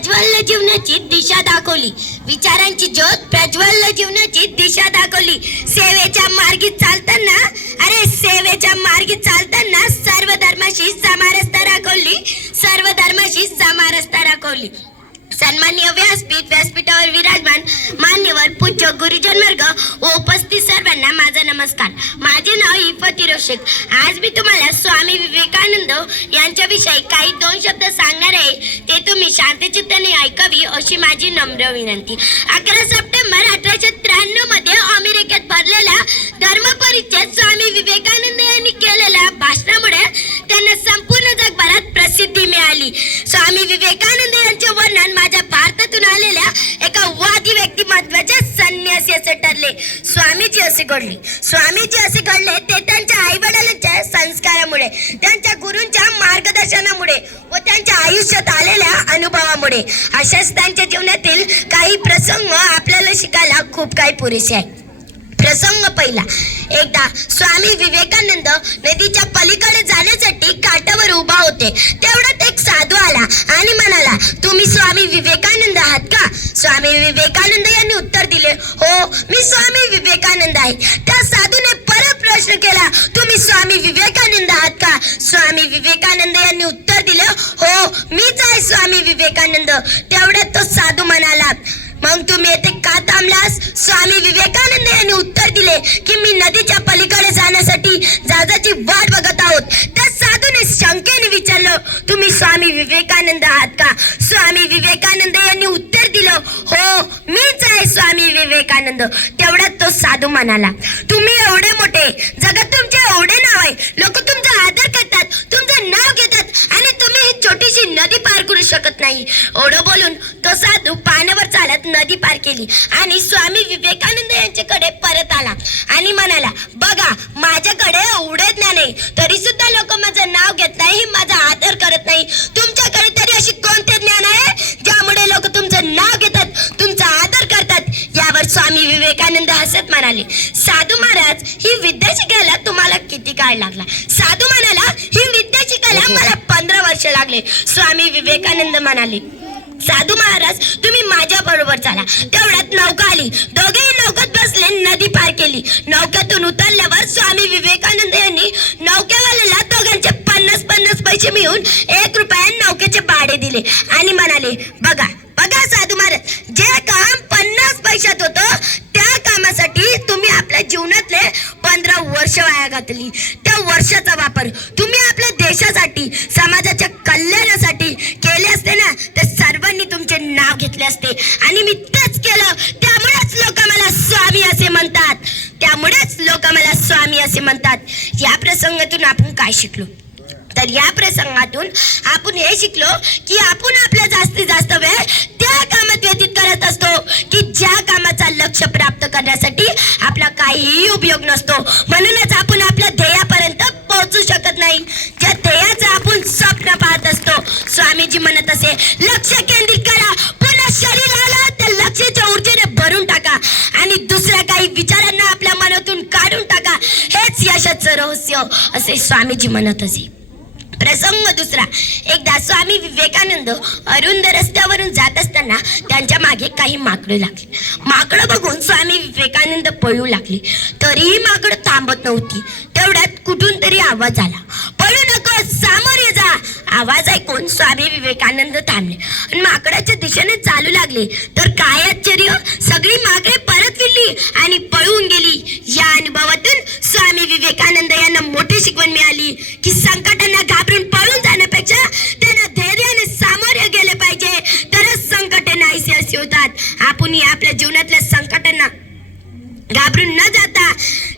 प्रज्वल जीवनाची दिशा दाखवली. विचारांची ज्योत प्रज्वल जीवनाची दिशा दाखवली. सेवेच्या मार्गी चालताना सेवेच्या मार्गी चालताना सर्व धर्माशी समानता दाखवली. सर्व धर्माशी समानता दाखवली. सन्माननीय व्यासपीठावर विराजमान मान्यवर पूज्य गुरुजन वर्ग व उपस्थित सर्वांना माझा नमस्कार. माझे नाव इफत शेख. आज मी तुम्हाला स्वामी विवेकानंद यांच्याविषयी काही 2 शब्द सांगणार आहे. ते तुम्ही शांतचित्ताने ऐकावी अशी माझी नम्र विनंती. 11 सप्टेंबर 1893 मध्ये अमेरिकेत भरलेला धर्मपरिचय स्वामी विवेकानंद यांनी केलेल्या भाषणामुळे त्यांना संपूर्ण जगभरात प्रसिद्धी मिळाली. स्वामी विवेकानंद यांचे वर्णन माझ्या भारतातून आलेल्या एका वादी व्यक्तिमत्वाचे संन्यासी असे ठरले. स्वामीजी असे घडले ते त्यांच्या आईवडिलांच्या संस्कारामुळे, त्यांच्या गुरूंच्या मार्गदर्शनामुळे व त्यांच्या आयुष्यात आलेल्या अनुभवामुळे. अशाच त्यांच्या जीवनातील काही प्रसंग आपल्याला शिकायला खूप काही पुरेसे आहे. प्रसंग पहिला. एकदा स्वामी विवेकानंद नदीच्या पलीकडे जाण्यासाठी काठावर उभा होते. तेवढ्यात एक साधू आला आणि म्हणाला, तुम्ही स्वामी विवेकानंद आहात का? स्वामी विवेकानंद यांनी उत्तर दिले, हो, मी स्वामी विवेकानंद आहे. त्या साधूने परत प्रश्न केला, तुम्ही स्वामी विवेकानंद आहात का? स्वामी विवेकानंद यांनी उत्तर दिले, हो, मीच आहे स्वामी विवेकानंद. तेवढ्यात तो साधू म्हणाला, मग तुम्ही येथे का थांबलास? स्वामी विवेकानंद यांनी उत्तर दिले की मी नदीच्या पलीकडे जाण्यासाठी जहाजाची वाट बघत आहोत. त्या साधूने शंकेने विचारलं, तुम्ही स्वामी विवेकानंद आहात का? स्वामी विवेकानंद यांनी उत्तर दिलं, हो, मीच आहे स्वामी विवेकानंद. तेवढ्यात तो साधू म्हणाला, तुम्ही एवढे मोठे, जगात तुमचे एवढे नाव आहे, लोक तुमचा आदर करतात, तुमचं नाव घेतात आणि तुम्ही ही छोटीशी नदी पार करू शकत नाही. एवढं बोलून तो साधू पाण्यावर चालत नदी पार केली आणि स्वामी विवेकानंद यांच्याकडे परत आला आणि म्हणाला, बघा, माझ्याकडे एवढे ज्ञान आहे, तरी सुद्धा लोक माझं नाव घेत नाही, माझा आदर करत नाही. तुमच्याकडे तरी अशी कोणते ज्ञान आहे ज्यामुळे लोक तुमचं नाव घेतात, तुमचा आदर करतात? यावर स्वामी विवेकानंद हसत म्हणाले, साधू महाराज, ही विद्या शिकायला तुम्हाला किती काळ लागला? साधू म्हणाला, ही विद्या शिकायला मला 15 वर्ष लागले. स्वामी विवेकानंद म्हणाले, साधू महाराज, तुम्ही माझ्या बरोबर चला. तेवढ्यात नौका आली. दोघेही नौकेत बसले, नदी पार केली. नौक्यातून उतरल्यावर स्वामी विवेकानंद यांनी नौकेवाल्याला दोघांचे 50 पैसे मिळून 1 रुपया नौकेचे भाडे दिले आणि म्हणाले, बघा साधू महाराज, जे काम 50 पैशात होतं त्या कामासाठी तुम्ही आपल्या जीवनातले 15 वर्ष वाया घातली. त्या वर्षाचा वापर तुम्ही आपल्या देशासाठी, समाजाच्या कल्याणासाठी केले असते ना, तर सर्वांनी तुमचे नाव घेतले असते आणि मी तेच केलं. त्यामुळेच लोक मला स्वामी असे म्हणतात. या प्रसंगातून आपण काय शिकलो? तर या प्रसंगातून आपण हे शिकलो की आपण आपला जास्तीत जास्त वेळ त्या कामात व्यतीत करत असतो की ज्या कामाचा लक्ष्य प्राप्त करण्यासाठी आपला काहीही उपयोग नसतो. म्हणूनच आपण आपल्या ध्येयापर्यंत पोहोचू शकत नाही. ज्या ध्येयाचं आपण स्वप्न पाहत असतो. स्वामीजी म्हणत असे, लक्ष केंद्रित करा, पुन्हा शरीराला त्या लक्ष्याच्या ऊर्जेने भरून टाका आणि दुसऱ्या काही विचारांना आपल्या मनातून काढून टाका. हेच यशाचं रहस्य असे स्वामीजी म्हणत असे. प्रसंग दुसरा. एकदा स्वामी विवेकानंद अरुंद रस्त्यावरून जात असताना त्यांच्या मागे काही माकडं लागली. माकडं बघून स्वामी विवेकानंद पळू लागले, तरीही माकडं थांबत नव्हती. तेवढ्यात कुठून तरी आवाज आला, पळू नको, सामोरे जा. आवाज ऐकून स्वामी विवेकानंद थांबले आणि माकडाच्या दिशेने चालू लागले. तर काय आश्चर्य, सगळी माकडे परत फिरली आणि पळून गेली. या अनुभवातून स्वामी विवेकानंद यांना मोठी शिकवण मिळाली की संकटांना घाबरून पळून जाण्यापेक्षा त्यांना धैर्याने सामोरे गेले पाहिजे, तरच संकटे नाहीसे असे होतात. आपण आपल्या जीवनातल्या संकटांना घाबरून न जाता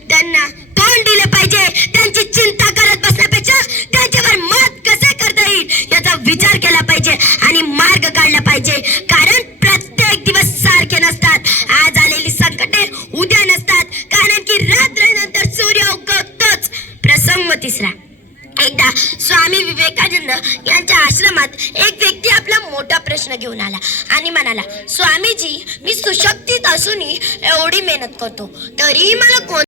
त्यांना तोंड दिले पाहिजे. त्यांची चिंता करत बसण्यापेक्षा त्यांच्यावर मात कसे करता येईल याचा विचार केला पाहिजे आणि मार्ग काढला पाहिजे. कारण प्रत्येक दिवस सारखे नसतात. आज आलेली संकटे उद्या नसतात, कारण की रात्रीनंतर सूर्य उगवतोच. प्रसंग तिसरा. एकदा स्वामी विवेकानंद यांच्या आश्रमात एक व्यक्ती आपला मोठा प्रश्न घेऊन आला आणि म्हणाला, स्वामीजी, मी सुशिक्षित असूनही एवढी मेहनत करतो, तरीही मला